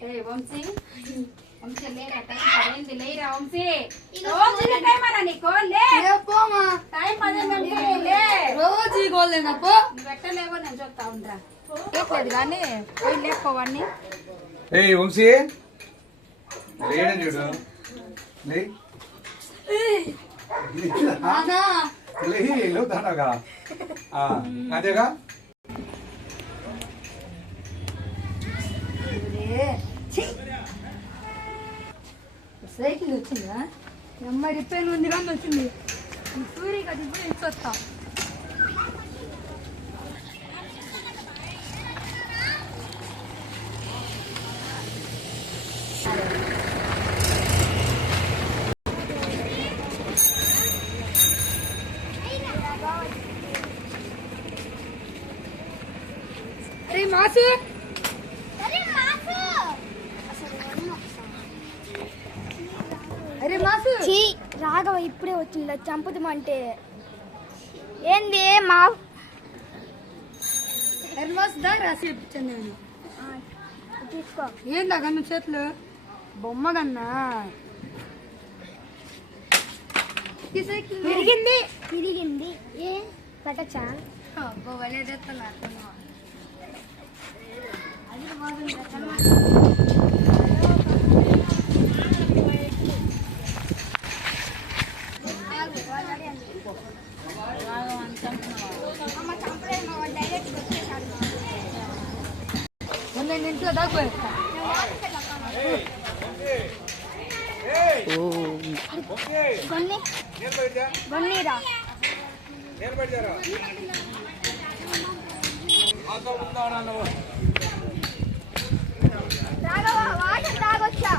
వంశీ వంశీ లేరా టైం పడింది లేరా వంశీ రోజు టైం అన్నా నీకు లే పోమా టైం 10 గంటలే లే రోజు ఈ గోలేనా పో నువ్వు పెట్టలేవో నేను చూస్తా ఉండరా లేదు కానీ పోయి లేకపోవన్నీ ఏయ్ వంశీ లేడని చూడు లే నానా లే లో దానగా అదేగా సైకిల్ వచ్చిందా అమ్మ రిపేర్ ఉంది కానీ వచ్చింది సూర్య అది ఇప్పుడు ఇచ్చొస్తా అరే మాసు అరే మాసు రాఘవ ఇప్పుడే వచ్చిందా చంపుతామంటే ఏంది మా ఎర్మాసుదా రాసి ఇప్పించాను నేను తీసుకో ఏందా కన్నా చేతులు బొమ్మ కన్నా విరిగింది విరిగింది ఏ పట్టచ్చా నేను ఇంట్లో దాకా బన్నీరా రాఘవ వాటర్ తాగొచ్చా